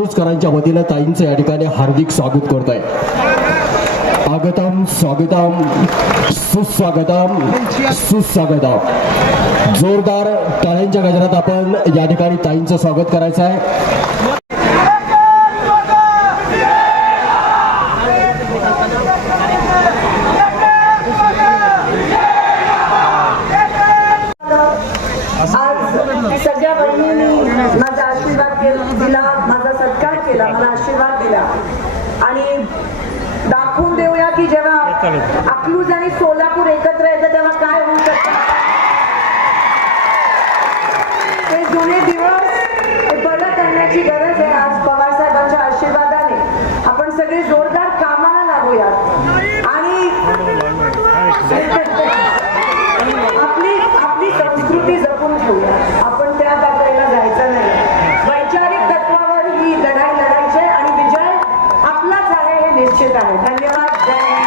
मिरजकरांच्या वतीनं ताईंचं या ठिकाणी हार्दिक स्वागत करत आहे आगतम स्वागतम सुस्वागतम सुस्वागतम. जोरदार टाळ्यांच्या गजरात आपण या ठिकाणी ताईंचं स्वागत करायचं आहे. सगळ्या बहिणींनी केला मला आशीर्वाद दिला. आणि दाखवून देऊया की जेव्हा अकलूज आणि सोलापूर एकत्र येतं तेव्हा काय होऊ शकतं? ते जुने दिवस हे परत आणण्याची गरज आहे. आज पवार साहेबांच्या आशीर्वादाने आपण सगळे जोरदार कामाला लागूयात. आणि निश्चित आहे. धन्यवाद.